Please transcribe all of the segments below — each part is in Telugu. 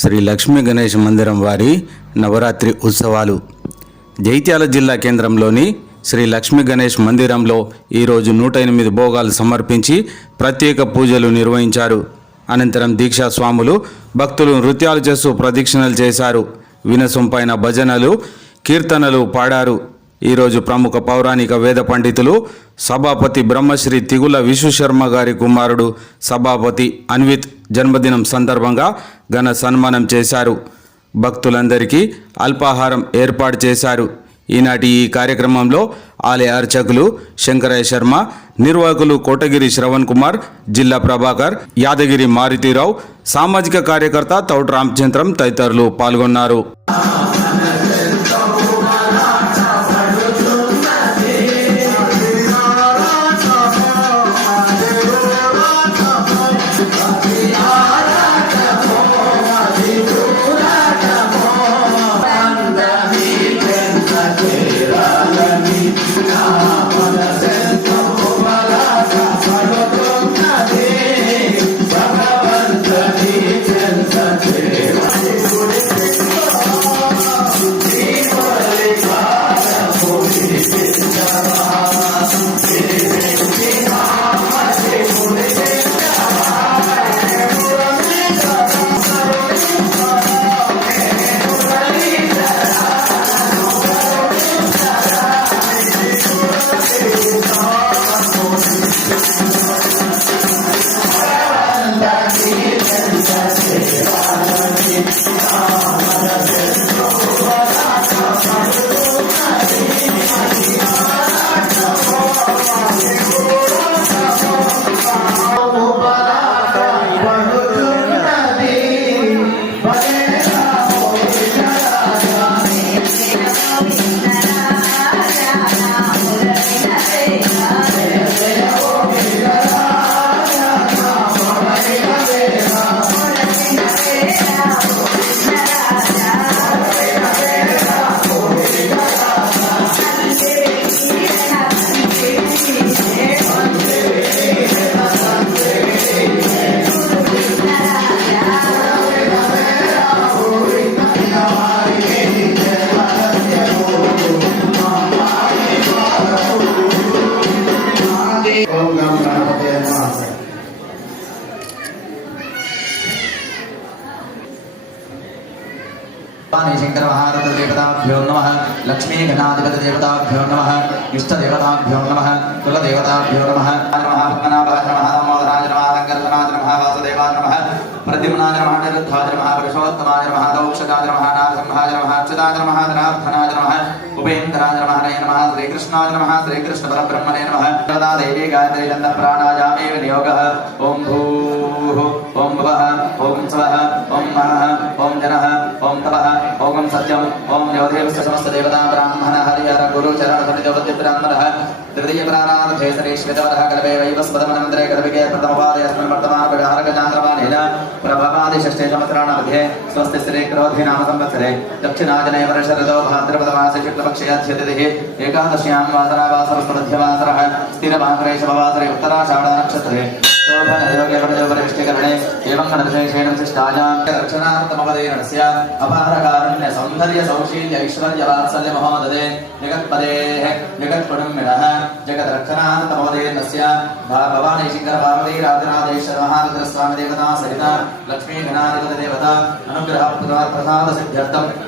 శ్రీ లక్ష్మీ గణేష్ మందిరం వారి నవరాత్రి ఉత్సవాలు. జైత్యాల జిల్లా కేంద్రంలోని శ్రీ లక్ష్మీ గణేష్ మందిరంలో ఈరోజు నూట ఎనిమిది భోగాలు సమర్పించి ప్రత్యేక పూజలు నిర్వహించారు. అనంతరం దీక్షా స్వాములు భక్తులు నృత్యాలు చేస్తూ ప్రదక్షిణలు చేశారు. వినసొంపైన భజనలు కీర్తనలు పాడారు. ఈరోజు ప్రముఖ పౌరాణిక వేద పండితులు సభాపతి బ్రహ్మశ్రీ తిగుల విశ్వశర్మ గారి కుమారుడు సభాపతి అన్విత్ జన్మదినం సందర్భంగా ఘన సన్మానం చేశారు. భక్తులందరికీ అల్పాహారం ఏర్పాటు చేశారు. ఈనాటి ఈ కార్యక్రమంలో ఆలయ అర్చకులు శంకరయ్య శర్మ నిర్వాహకులు కోటగిరి శ్రవణ్ కుమార్ జిల్లా ప్రభాకర్ యాదగిరి మారుతీరావు సామాజిక కార్యకర్త తౌట్ రామచంద్రం తదితరులు పాల్గొన్నారు. पद्मनाभाय नमः दामोदराय नमः रङ्गनाथ नमः वासुदेवाय नमः प्रद्युम्नाय नमः निरुद्धाय नमः पुरुषोत्तमाय नमः दौक्षजाय नमः नमः श्रीकृष्णपरब्रह्मणे सदा देवी गायत्री चन्द्र प्राणायामे विनियोगः ॐ भूः ॐ भुवः ॐ स्वः ॐ महः सत्यम ओम जोदेव समस्त देवता ब्राह्मण, हरिहर, गुरु चरण पति देवति ब्राह्मण, तृतीय गुरुचरणसुनिजवतिब्राह्मणः तृतीयप्राणार्थे सरेश्वेतवरः गर्भे वैवस्पदमनन्तरे गर्भिके प्रथमपादयस्मिन् षष्ठे प्रभवादिषष्ठे संवत्सराणामध्ये स्वस्ति श्री क्रोधि नाम संवत्सरे। दक्षिणाजने वर्षरतो भाद्रपदमासे शुक्लपक्षयाध्यतिः एकादश्यां वासरावासरस्मध्यवासरः स्थिरभाद्रेशभवासरे उत्तराषाढानक्षत्रे। शोभनयोगे वरयोपरिष्टिकरणे एवं गणविशेषेण विशिष्टायां रक्षणार्थमपदेरणस्य अपारकारुण्य सौन्दर्य सौशील्य ऐश्वर्य वात्सल्य महोदये जगत्पदेः जगत्कुटुम्बिनः जगद्रक्षणार्थमपदेनस्य भवानी शङ्कर पार्वती राजराजेश्वर महारुद्र स्वामी देवता सहित लक्ष्मी गणाधिपति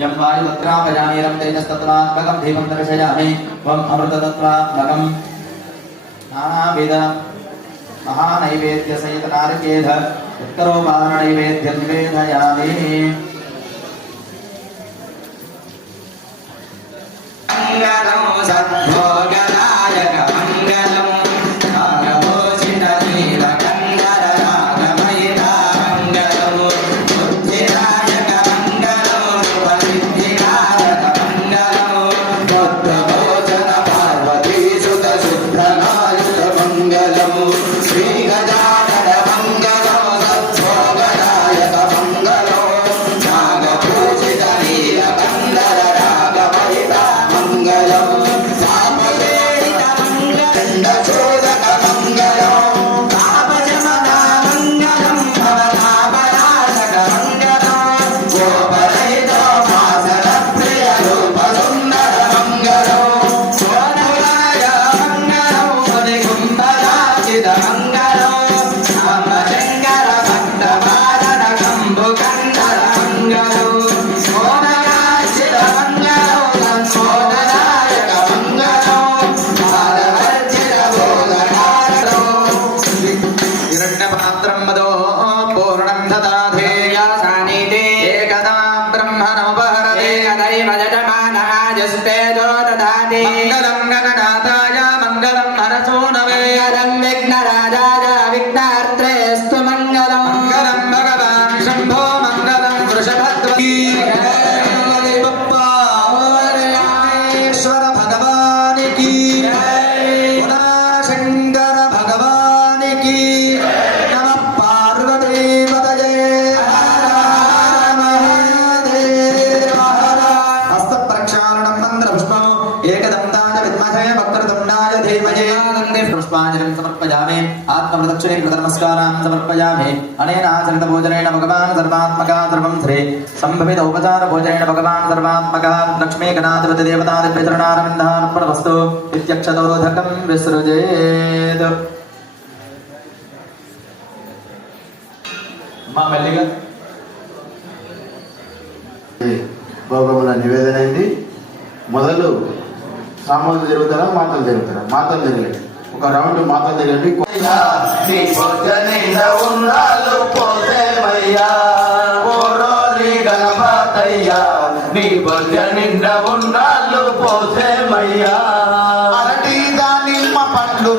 यम वायुपत्रा तत्रा तेजस्तत्वात्मकं धीमं दर्शयामि त्वम् अमृततत्त्वात्मकं नानाविध महानैवेद्यसहितनारकेध उत्तरोपारणनैवेद्यं निवेदयामि। सद्भोगदायकम् సమర్పయామి అనేన ఆచరిత భోజనేన భగవాన్ సర్వాత్మక సర్వం శ్రీ సంభవిత ఉపచార భోజనేన భగవాన్ సర్వాత్మక లక్ష్మీ గణాధిపతి దేవతాది పితృణారవిందార్పణవస్తు ఇత్యక్షతోదకం విసృజేత్ మా మెల్లిగా భోగముల నివేదన అయింది మొదలు సామాన్లు జరుగుతారా? మాతలు జరుగుతారా? మాతలు జరగలేదు. ఒక రౌండ్ మాతలు జరగండి నీ పొద్దు నిండా ఉన్నాళ్ళు పోసేమయ్యా ఓరోలి అరటి దానిమ్మ పండ్లు